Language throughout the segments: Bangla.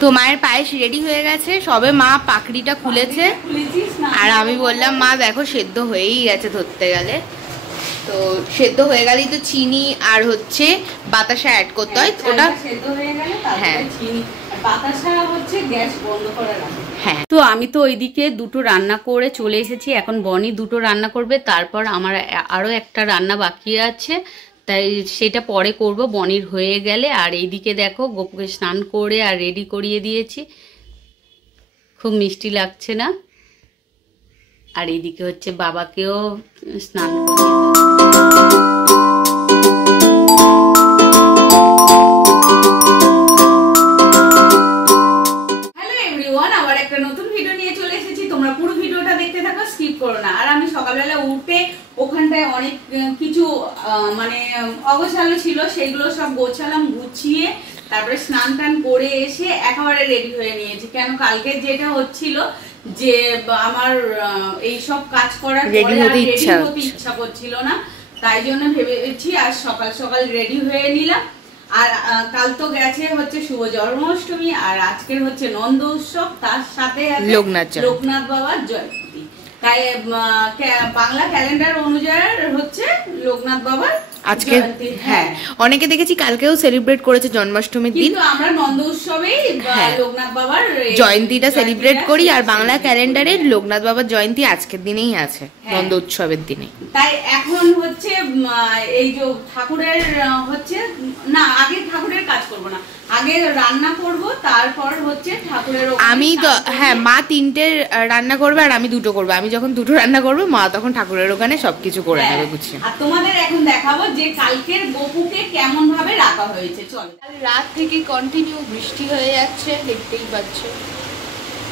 তো মায়ের পায়েস রেডি হয়ে গেছে, সবে মা পাকড়িটা খুলেছে। আর আমি বললাম মা দেখো সেদ্ধ হয়েই গেছে ধরতে গেলে। তো সেদ্ধ হয়ে গেলেই তো চিনি আর হচ্ছে বাতাসা অ্যাড করতে হয়। ওটা সেদ্ধ হয়ে গেলে তারপরে চিনি আর বাতাসা হচ্ছে গ্যাস বন্ধ করে রাখা। হ্যাঁ, তো আমি তো ওইদিকে দুটো রান্না করে চলে এসেছি। এখন বনি দুটো রান্না করবে, তারপর আমার আরও একটা রান্না বাকি আছে, তাই সেটা পরে করব বনির হয়ে গেলে। আর এইদিকে দেখো গোপুকে স্নান করে আর রেডি করিয়ে দিয়েছি, খুব মিষ্টি লাগছে না? আর এইদিকে হচ্ছে বাবাকেও স্নান করিয়ে আর আমি সকালবেলা উঠে ওখানটায় অনেক কিছু মানে অগোছালো ছিল, সেইগুলো সব গোছালাম, গুছিয়ে তারপরে স্নান টান করে এসে একেবারে রেডি হয়ে নিয়েছি। কেন কালকে যেটা হচ্ছিল যে আমার এই সব কাজ করার পরে রেডি হতে ইচ্ছা করছিল না, তাই জন্য ভেবেছি আর সকাল সকাল রেডি হয়ে নিলাম। আর কাল তো গেছে হচ্ছে শুভ জন্মাষ্টমী, আর আজকের হচ্ছে নন্দ উৎসব, তার সাথে লোকনাথ বাবার জয়ন্তী। তাই বাংলা ক্যালেন্ডার অনুযায়ী হচ্ছে লোকনাথ বাবার আজকে। হ্যাঁ, অনেকে দেখেছি কালকেও সেলিব্রেট করেছে জন্মাষ্টমীর দিন, কিন্তু আমরা নন্দ উৎসবেই লোকনাথ বাবার জয়ন্তীটা সেলিব্রেট করি। আর বাংলা ক্যালেন্ডারে লোকনাথ বাবার জয়ন্তী আজকের দিনেই আছে, নন্দ উৎসবের দিনে। তাই এখন হচ্ছে এই যে ঠাকুরের হচ্ছে না, আগে ঠাকুরের কাজ করব না, আগে রান্না করব, তারপর হচ্ছে ঠাকুরের। আমি তো হ্যাঁ, মা তিনটে রান্না করবে আর আমি দুটো করবো। আমি যখন দুটো রান্না করবো, মা তখন ঠাকুরের ওখানে সবকিছু করে নেবে গুছিয়ে। আর তোমাদের এখন দেখাবো যে কালকের গোপুকে কেমন ভাবে রাখা হয়েছে। চল, রাত থেকে কন্টিনিউ বৃষ্টি হয়ে যাচ্ছে, দেখতেই পাচ্ছ।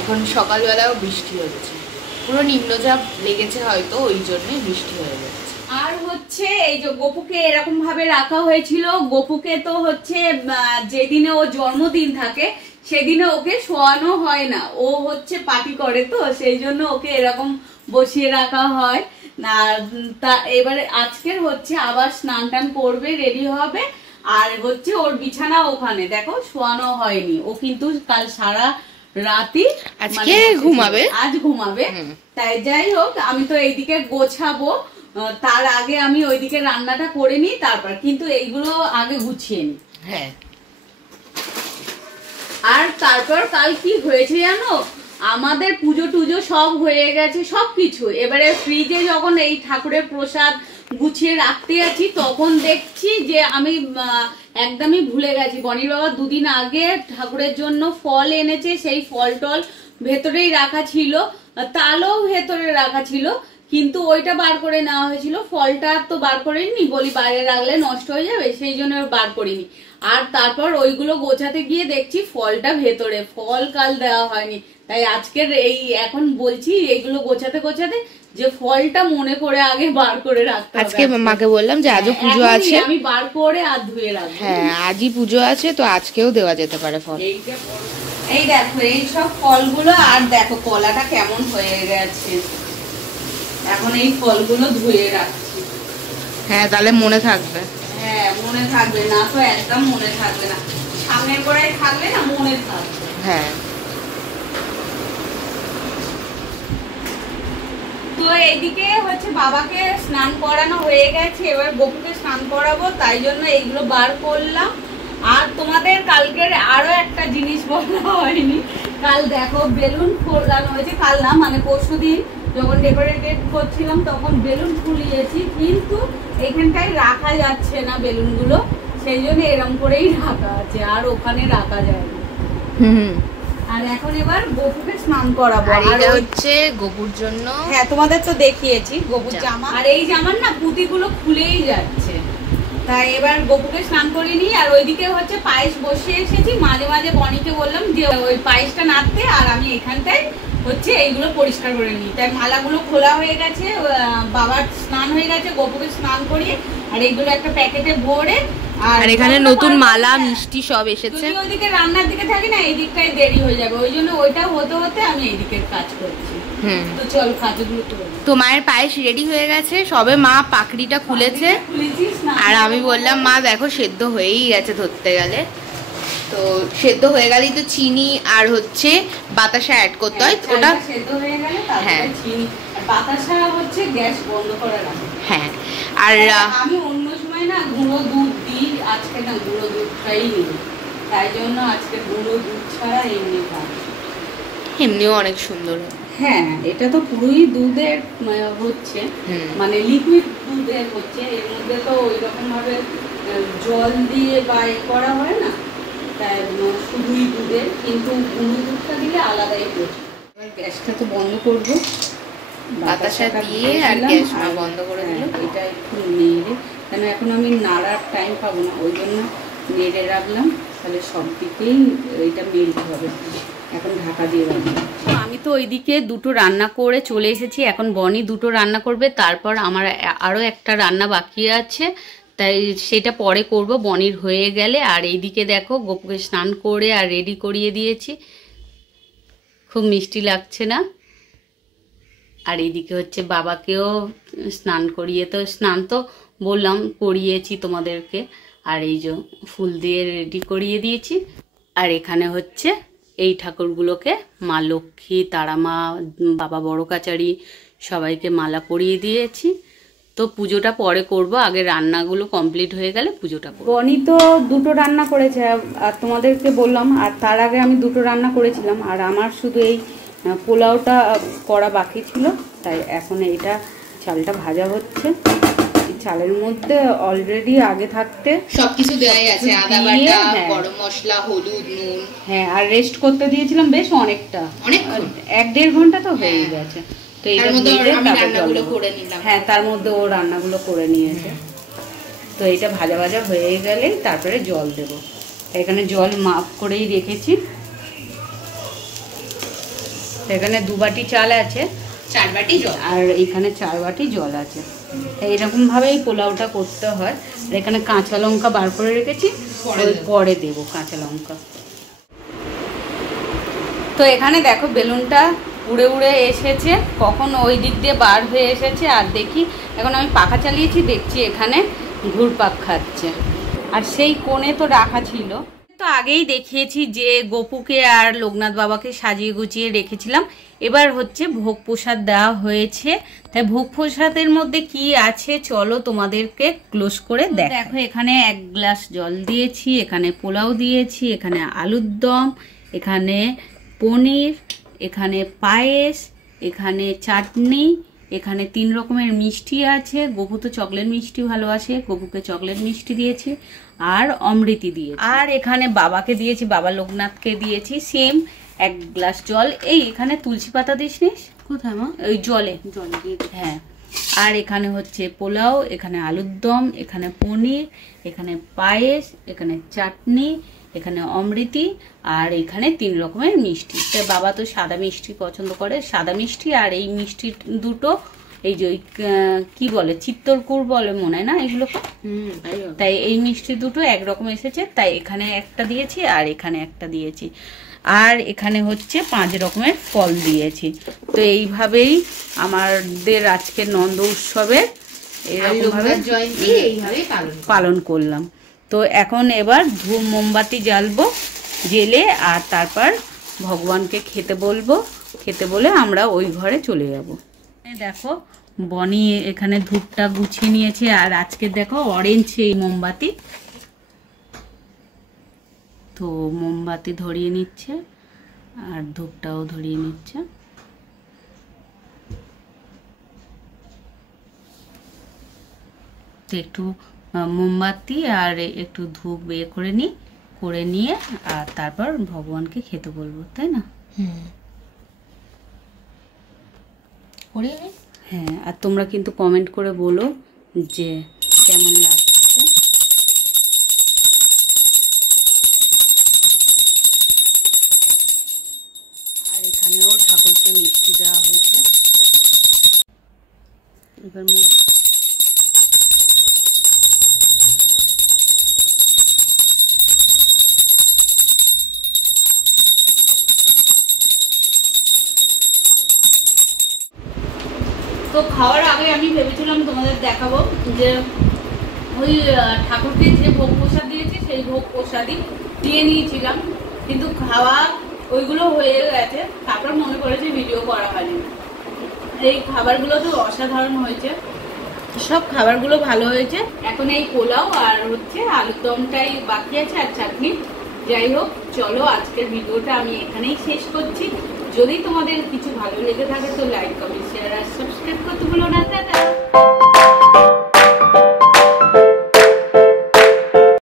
এখন সকালবেলাও বৃষ্টি হচ্ছে, পুরো নিম্নচাপ লেগেছে হয়তো, ওই জন্যই বৃষ্টি হয়ে যাচ্ছে। আর হচ্ছে এই যে গোপুকে এরকম ভাবে রাখা হয়েছিল, গোপুকে তো হচ্ছে যেদিনে ও জন্মদিন থাকে সেদিনে ওকে শোয়ানো হয় না, ও হচ্ছে পার্টি করে, তো সেই জন্য ওকে এরকম বসিয়ে রাখা হয় না। তা এবারে আজকের হচ্ছে আবার স্নান টান করবে, রেডি হবে, আর হচ্ছে ওর বিছানা ওখানে দেখো শোয়ানো হয়নি, ও কিন্তু কাল সারা রাতই আজকে ঘুমাবে, আজ ঘুমাবে। তাই যাই হোক, আমি তো এইদিকে গোছাবো, তার আগে আমি ওইদিকে রান্নাটা করে নিই, তারপর কিন্তু এইগুলো আগে গুছিয়ে নিই। হ্যাঁ, আর তারপর কাল কি হয়েছে জানো, আমাদের পুজো টুজো সব হয়ে গেছে, সবকিছু। এবারে ফ্রিজে যখন এই ঠাকুরের প্রসাদ গুছিয়ে রাখতে আছি, তখন দেখছি যে আমি একদমই ভুলে গেছি। বনির বাবা দুদিন আগে ঠাকুরের জন্য ফল এনেছে, সেই ফল টল ভেতরেই রাখা ছিল, তালও ভেতরে রাখা ছিল, কিন্তু ওইটা বার করে নেওয়া হয়েছিল। ফলটা তো বার করিনি, বলি বাইরে রাখলে নষ্ট হয়ে যাবে, সেই জন্য বার করিনি। আর তারপর ওইগুলো গোছাতে গিয়ে দেখছি ফলটা ভেতরে, ফল কাল দেওয়া হয়নি। তাই আজকের এই এখন বলছি এইগুলো গোছাতে গোছাতে যে ফলটা মনে করে আগে বার করে রাখতে হবে। আজকে মাকে বললাম যে আজও পুজো আছে, আমি বার করে আর ধুয়ে রাখবো। হ্যাঁ, আজই পুজো আছে, তো আজকেও দেওয়া যেতে পারে ফল। এই দেখো এই সব ফলগুলো, আর দেখো কলাটা কেমন হয়ে গেছে। এখন এই ফলগুলো ধুয়ে রাখছি। হ্যাঁ, তাহলে মনে থাকবে। হ্যাঁ, মনে থাকবে না তো একদম মনে থাকবে না, সামনের গোড়ায় থাকলে না মনে থাকবে। হ্যাঁ, তো এইদিকে হচ্ছে বাবাকে স্নান করানো হয়ে গেছে, এবার গোপুকে স্নান করাবো, তাই জন্য এইগুলো বার করলাম। আর তোমাদের কালকের আরো একটা জিনিস বলা হয়নি, কাল দেখো বেলুন ফোলানো হয়েছে, কাল না মানে পরশুদিন যখন ডেকোরেটেড করছিলাম তখন বেলুন ফুলিয়েছি, কিন্তু এখানটায় রাখা যাচ্ছে না বেলুনগুলো, সেই জন্য এরম করেই রাখা আছে, আর ওখানে রাখা যায় না। আর এখন এবার গোপুকে স্নান করাবো। আর এটা হচ্ছে গোপুর জন্য, হ্যাঁ তোমাদের তো দেখিয়েছি গোপুর জামা, আর এই জামার না পুঁতিগুলো খুলেই যাচ্ছে, তাই এবার গোপুকে স্নান করে নিই। আর ওইদিকে হচ্ছে পায়েস বসিয়ে এসেছি, মাঝে মাঝে বনিকে বললাম যে ওই পায়েসটা নাড়তে, আর আমি এখানটায় হচ্ছে এইগুলো পরিষ্কার করে নিই। তাই মালাগুলো খোলা হয়ে গেছে, বাবার স্নান হয়ে গেছে, গোপুকে স্নান করিয়ে আর এইগুলো একটা প্যাকেটে ভরে, আর এখানে নতুন মালা মিষ্টি সব এসেছে। ওইদিকে রান্নার দিকে থাকি না, এই দিকটাই দেরি হয়ে যাবে, ওই জন্য ওইটা হতে হতে আমি এই দিকের কাজ করছি। তো চল কাজগুলো করব। তো মায়ের পায়েস রেডি হয়ে গেছে, সবে মা পাকড়িটা খুলেছে, আর আমি বললাম মা দেখো সেদ্ধ হয়েই গেছে ধরতে গেলে। তো সেদ্ধ হয়ে গেলেই তো চিনি আর হচ্ছে বাতাসা অ্যাড করতে হয়। ওটা সেদ্ধ হয়ে গেলে হ্যাঁ তারপরে চিনি বাতাসা হচ্ছে গ্যাস বন্ধ করে রাখো। হ্যাঁ আর আমি অন্য সময় না গুঁড়ো দুধ দিই, আজকে না গুঁড়ো দুধটাই নিই, তাই জন্য আজকে গুঁড়ো দুধ ছাড়া এমনি খাই। এমনিও অনেক সুন্দর। হ্যাঁ এটা তো পুরোই দুধের হচ্ছে, মানে লিকুইড দুধের হচ্ছে, এর মধ্যে তো ওই রকম ভাবে জল দিয়ে বা এ করা হয় না, তাই শুধুই দুধের, কিন্তু গুঁড়ো দুধটা দিলে আলাদাই হচ্ছে। এবার গ্যাসটা তো বন্ধ করবো, বাতাসা দিয়ে আর গ্যাস বন্ধ করে দিল। এটা একটু নেড়ে, কেন এখন আমি নাড়ার টাইম পাবো না, ওই জন্য নেড়ে রাখলাম, তাহলে সব দিকেই এটা মেল্ট হবে। এখন ঢাকা দিয়ে রাখলাম। আমি তো ওইদিকে দুটো রান্না করে চলে এসেছি, এখন বনি দুটো রান্না করবে, তারপর আমার আরও একটা রান্না বাকি আছে, তাই সেটা পরে করব বনির হয়ে গেলে। আর এইদিকে দেখো গোপুকে স্নান করে আর রেডি করিয়ে দিয়েছি, খুব মিষ্টি লাগছে না? আর এইদিকে হচ্ছে বাবাকেও স্নান করিয়ে, তো স্নান তো বললাম করিয়েছি তোমাদেরকে, আর এই যে ফুল দিয়ে রেডি করিয়ে দিয়েছি। আর এখানে হচ্ছে এই ঠাকুরগুলোকে মা লক্ষ্মী, তারামা, বাবা বড় কাচারি সবাইকে মালা পরিয়ে দিয়েছি। তো পুজোটা পরে করব, আগে রান্নাগুলো কমপ্লিট হয়ে গেলে পুজোটা করব। বনি তো দুটো রান্না করেছে আর তোমাদেরকে বললাম, আর তার আগে আমি দুটো রান্না করেছিলাম, আর আমার শুধু এই পোলাওটা করা বাকি ছিল, তাই এখন এইটা চালটা ভাজা হচ্ছে। চালের মধ্যে অলরেডি আগে থাকতে সবকিছু দেওয়াই আছে, আদা বাটা, গরম মশলা, হলুদ, নুন। হ্যাঁ, আর রেস্ট করতে দিয়েছিলাম বেশ অনেকটা, 1-1.5 ঘন্টা তো হয়ে গেছে। তো এর মধ্যে আমি রান্নাগুলো করে নিলাম। হ্যাঁ, তার মধ্যে ও রান্নাগুলো করে নিয়েছে। তো এটা ভাজা ভাজা হয়ে গেলেই তারপরে জল দেব। এখানে জল মাপ করেই রেখেছি। এখানে 2 বাটি চাল আছে, 4 বাটি জল, আর এখানে 4 বাটি জল আছে। এইরকম ভাবেই পোলাওটা করতে হয়। আর এখানে কাঁচা লঙ্কা বার করে রেখেছি, পরে দেবো কাঁচা লঙ্কা। তো এখানে দেখো বেলুনটা উড়ে উড়ে এসেছে, কখন ওই দিক দিয়ে বার হয়ে এসেছে। আর দেখি এখন আমি পাখা চালিয়েছি, দেখছি এখানে ঘুরপাক খাচ্ছে। আর সেই কোণে তো রাখা ছিল, তো আগেই দেখিয়েছি যে গোপুকে আর লোকনাথ বাবাকে সাজিয়ে গুছিয়ে রেখেছিলাম। এবার হচ্ছে ভোগ প্রসাদ দেওয়া হয়েছে, তাই ভোগ প্রসাদের মধ্যে কি আছে চলো তোমাদেরকে ক্লোজ করে দেখো। এখানে 1 গ্লাস জল দিয়েছি, এখানে পোলাও দিয়েছি, এখানে আলুর দম, এখানে পনির, এখানে পায়েস, এখানে চাটনি, এখানে 3 রকমের মিষ্টি আছে। গপু তো চকলেট মিষ্টি ভালোবাসে, গপুকে চকলেট মিষ্টি দিয়েছি, আর অমৃতি দিয়েছি। আর এখানে বাবাকে দিয়েছি, বাবা লোকনাথকে দিয়েছি সেম 1 গ্লাস জল। এই এখানে তুলসী পাতা দিস নিস কোথায় মা? ওই জলে দিয়ে। হ্যাঁ, আর এখানে হচ্ছে পোলাও, এখানে আলুর দম, এখানে পনির, এখানে পায়েস, এখানে চাটনি, এখানে অমৃতি, আর এখানে 3 রকমের মিষ্টি। তাই বাবা তো সাদা মিষ্টি পছন্দ করে, সাদা মিষ্টি। আর এই মিষ্টি দুটো এই যে কি বলে চিত্তরকুর বলে মনে হয় না এগুলোকে, তাই এই মিষ্টি দুটো একরকম এসেছে, তাই এখানে একটা দিয়েছি আর এখানে একটা দিয়েছি। আর এখানে হচ্ছে 5 রকমের ফল দিয়েছি। তো এইভাবেই আমাদের আজকের নন্দ উৎসবের এইরকমভাবে পালন করলাম। তো এখন এবার ধূপ মোমবাতি জ্বালবো, জেলে আর তারপর ভগবানকে খেতে বলবো, খেতে বলে আমরা ওই ঘরে চলে যাব। দেখো বনি এখানে ধূপটা গুছিয়ে নিয়েছে, আর আজকে দেখো অরেঞ্জ এই মোমবাতি, তো মোমবাতি ধরিয়ে নিচ্ছে আর ধূপটাও ধরিয়ে নিচ্ছে। তো একটু মোমবাতি আর একটু ধূপ করে নিয়ে আর তারপর ভগবানকে খেতে বলবো, তাই না? হ্যাঁ, আর তোমরা কিন্তু কমেন্ট করে বলো যে কেমন লাগছে। আর এখানেও ঠাকুরকে মিষ্টি দেওয়া হয়েছে। এবার তো খাওয়ার আগে আমি ভেবেছিলাম তোমাদের দেখাবো যে ওই ঠাকুরকে যে ভোগ প্রসাদ দিয়েছি সেই ভোগ প্রসাদই দিয়ে নিয়েছিলাম, কিন্তু খাওয়া ওইগুলো হয়ে গেছে। তারপর মনে করেছে ভিডিও করা হয়নি। এই খাবারগুলো তো অসাধারণ হয়েছে, সব খাবারগুলো ভালো হয়েছে। এখন এই পোলাও আর হচ্ছে আলুর দমটাই বাকি আছে আর চাটনি। যাই হোক, চলো আজকের ভিডিওটা আমি এখানেই শেষ করছি। যদি তোমাদের কিছু ভালো লেগে থাকে তো লাইক, কমেন্ট, শেয়ার আর সাবস্ক্রাইব করতে ভুলো না।